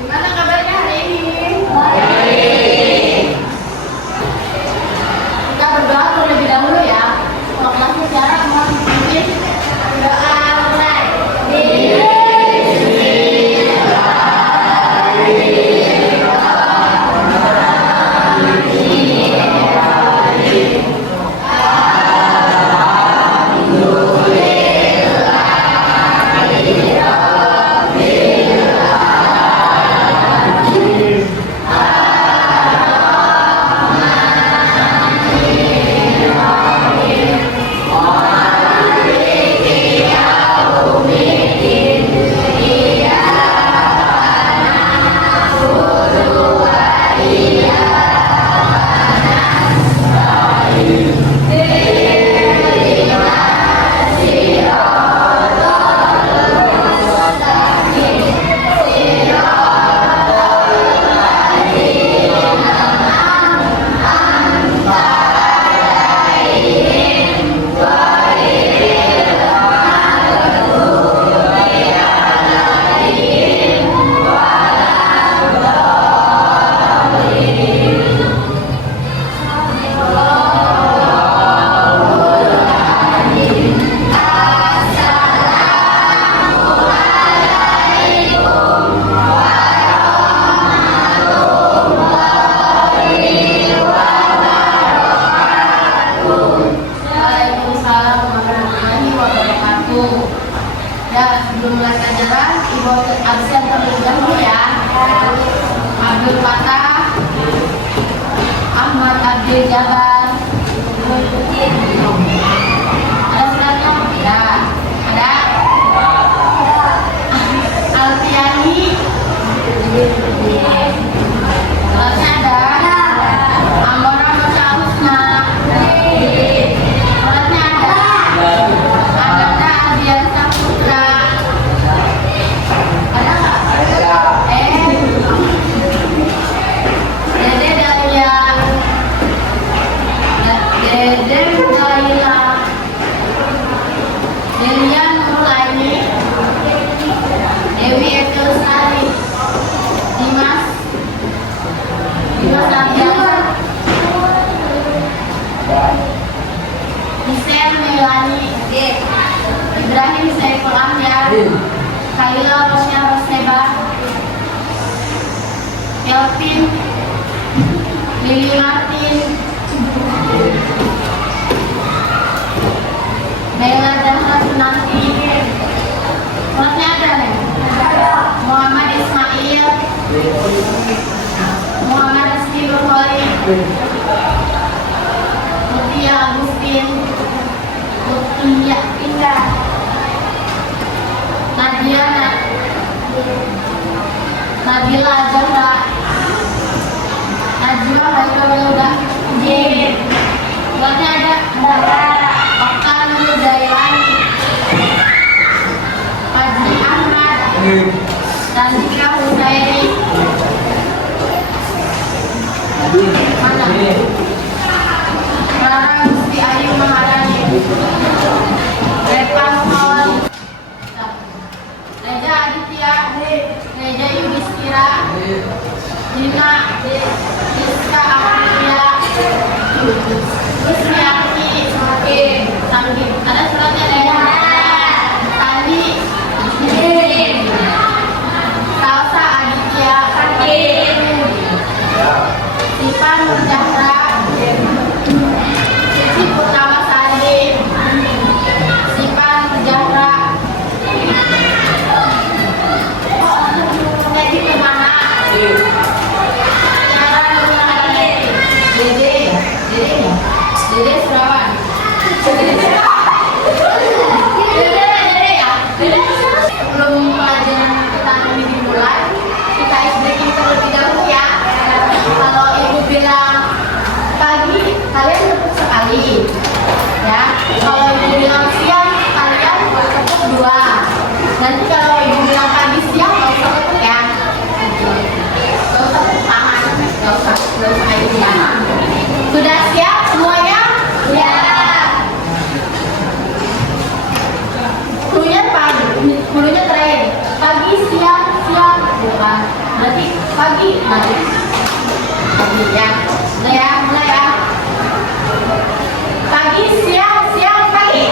Gimana kabarnya hari ini? Kita berdoa terlebih dahulu ya. Kalau kelasnya sekarang mohon mungkin doa mulai. Ya, sebelum mulai pelajaran, Ibu absen terlebih dahulu ya. Abdul Fatah, Ahmad Abdul Jabar, ada suratnya? Ya, ada. Alfiani, suratnya ada. Amora Masya Husna, suratnya ada. Ananda Adian Saputra, ada nggak? Dede Dahlia, Dede Mulaila, Delian Mulaini, Dewi Eka Lestari, Dimas Abdiasa, Hisen Melani, Ibrahim Saiful Ahyar, Kaila Rosya Roseba, Kelvin, Lili Martin, Naila Dahra Sunanti, suratnya ada nih. Muhammad Ismail, Muhammad Rizky Nurholis, Mutia Agustin, Mutia Indah, Nabila Zahra, Najwa Haikawilda, suratnya ada. Okan Mudailani, Fajri Ahmad, Tanzika Husaini, mana? Rara Gusti Ayu Maharani, Repa Muhammad, Reja Aditya, Reja Yudhistira, Dina Rizka Aprilia, Kusmiati, Sanggi, ada suratnya ya? Tadi, pagi. Mari. Pagi ya. Mulai ya, mulai ya. Pagi, siang, siang, pagi.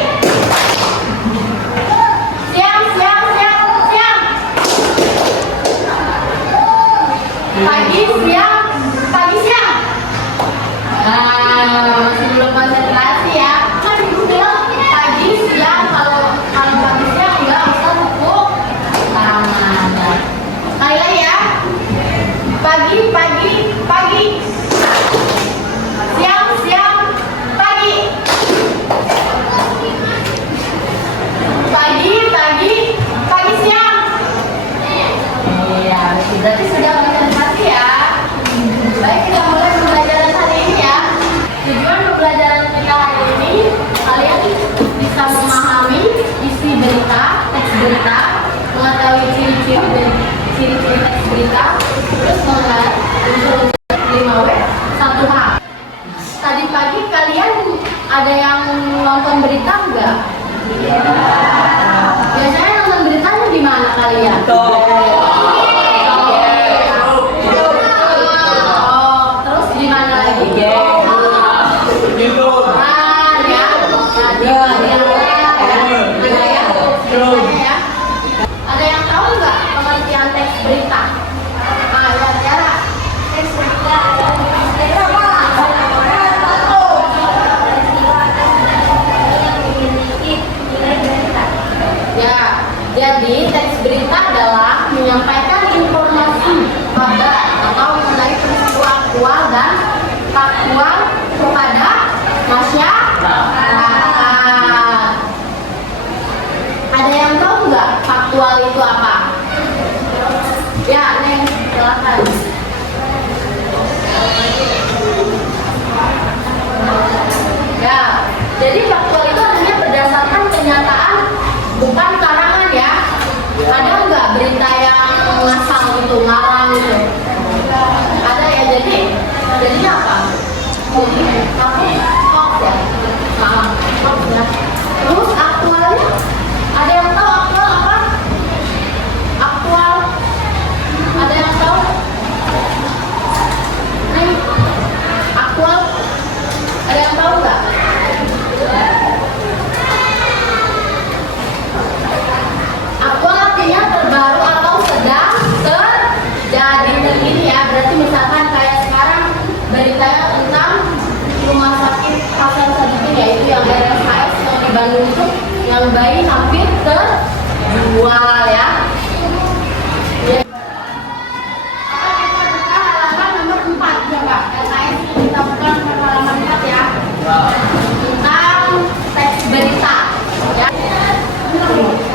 Siang, siang, siang, siang. Pagi, siang, pagi, siang. Nah, sebelum konsentrasi ya. Kan ibu bilang pagi, siang. Kalau pagi, siang enggak usah tepuk tangan. Sekali lagi ya. Pagi, pagi, pagi. Siang, siang, pagi. Pagi, pagi, pagi, siang. Iya, berarti sudah konsentrasi ya. Baik, kita mulai pembelajaran hari ini ya. Tujuan pembelajaran kita hari ini, kalian bisa memahami isi berita, teks berita, mengetahui ciri-ciri teks berita, terus mengenal unsur 5W 1H. Tadi pagi kalian ada yang nonton berita enggak? Biasanya nonton beritanya di mana kalian? Terus di mana lagi? Ada yang tahu nggak pengertian teks berita? Ya. Teks berita ya, jadi teks berita adalah menyampaikan informasi kabar atau mengenai peristiwa aktual dan faktual kepada masyarakat. Ada yang tahu nggak faktual itu apa? Ya, Neng, silakan. Ya, jadi faktual itu artinya berdasarkan kenyataan, bukan karangan ya. Ada nggak berita yang ngasal gitu, ngarang gitu? Ada ya, jadinya apa? Hoax ya. Hoax ya. Terus aktualnya, ada yang tahu aktual apa? Aktual, ada yang tahu? Nih, aktual, ada yang tahu nggak? Aktual artinya terbaru atau sedang terjadi terkini ya. Berarti misalkan kayak sekarang beritanya tentang rumah sakit Hasan Sadikin, yaitu yang RSHS yang di Bandung itu, yang bayi hampir terjual ya. Kita buka halaman nomor 4 ya Pak. RSHS kita buka halaman 4 ya. Tentang teks berita ya.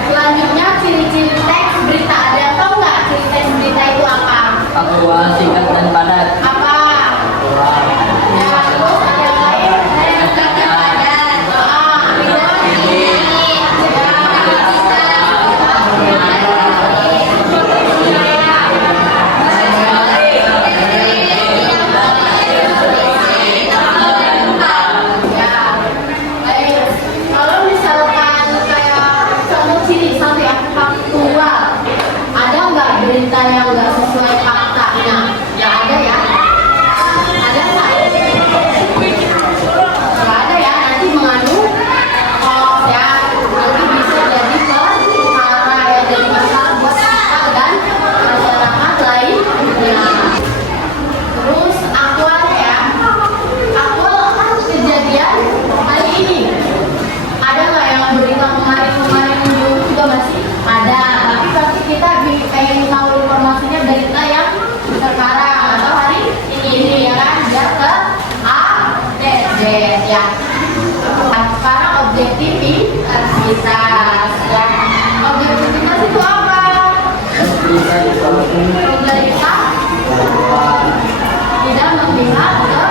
Selanjutnya ciri-ciri teks berita. Ada yang tahu nggak ciri teks berita itu apa? Faktual, singkat dan padat. Apa? Ya, terus ada yang lain? Kalau misalkan kayak contoh ciri satu ya, faktual. Ada nggak berita yang nggak sesuai faktanya? Nggak ada ya? Ada nggak? Nggak ada ya, nanti mengandung hoax ya. Nanti bisa jadi perkara ya, jadi masalah buat kita dan masyarakat lainnya. Terus aktual ya. Aktual kan kejadian hari ini. Ada nggak yang berita kemarin juga masih ada, tapi pasti kita pengen tahu informasinya berita yang sekarang atau hari ini ya kan, biar terupdate ya. Sekarang objektivitas ya. Objektivitas itu apa? Objektivitas tidak memihak ke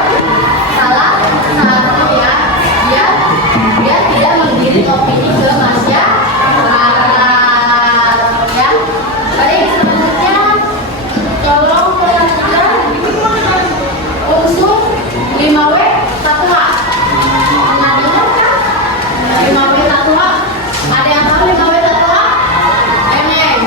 salah satu ya. Dia tidak menggiring opini ke masyarakat ya. Baik, selanjutnya tolong perhatikan unsur 5W 1H. Pernah dengar kan? 5W 1H. Ada yang tahu 5W 1H? Emeng.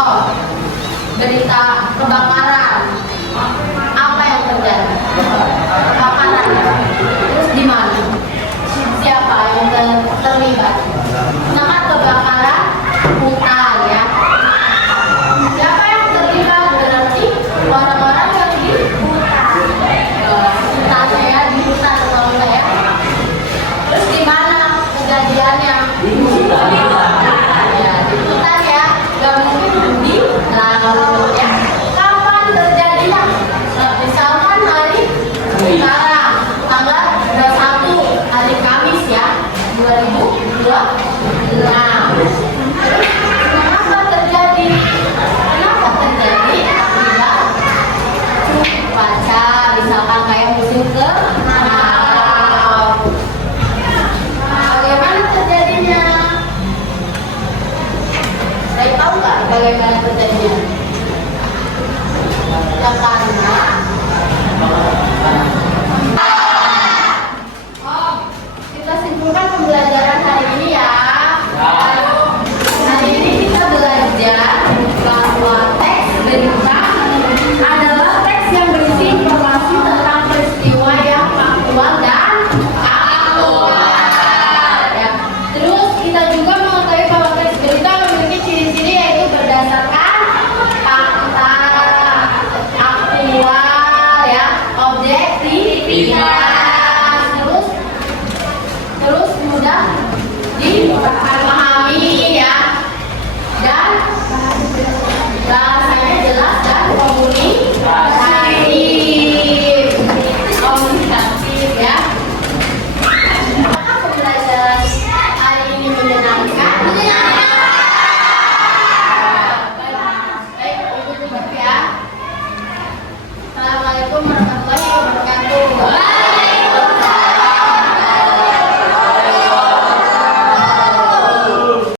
contoh berita kebakaran, apa yang terjadi? Kebakaran. Terus di mana? Siapa yang terlibat? Nama kebakaran hutan ya. Siapa yang terlibat? Berarti orang-orang yang di hutan. Hutan ya, di hutan atau ya. Terus di mana kejadiannya? Di hutan. Ya, di hutan ya. Gak mungkin di laut ya. Kapan terjadinya? Misalkan hari sekarang tanggal 21 hari Kamis ya 2026. Terus kenapa terjadi? Kenapa terjadi? Akibat cuaca, misalkan kayak musim kemarau. Bagaimana terjadinya? Saya tahu nggak bagaimana terjadinya? Ya karena kita simpulkan pembelajaran hari ini ya. Hari ini kita belajar bahwa teks berita adalah teks yang berisi informasi tentang peristiwa yang faktual dan aktual. Ya. Terus kita juga mengetahui bahwa teks berita memiliki ciri-ciri yaitu berdasarkan fakta, aktual, ya, objektivitas. Terus mudah dipahami ya, dan bahasanya jelas dan komunikatif ya. Apakah pembelajaran hari ini menyenangkan? Baik, ibu tutup ya. Assalamualaikum warahmatullahi wabarakatuh.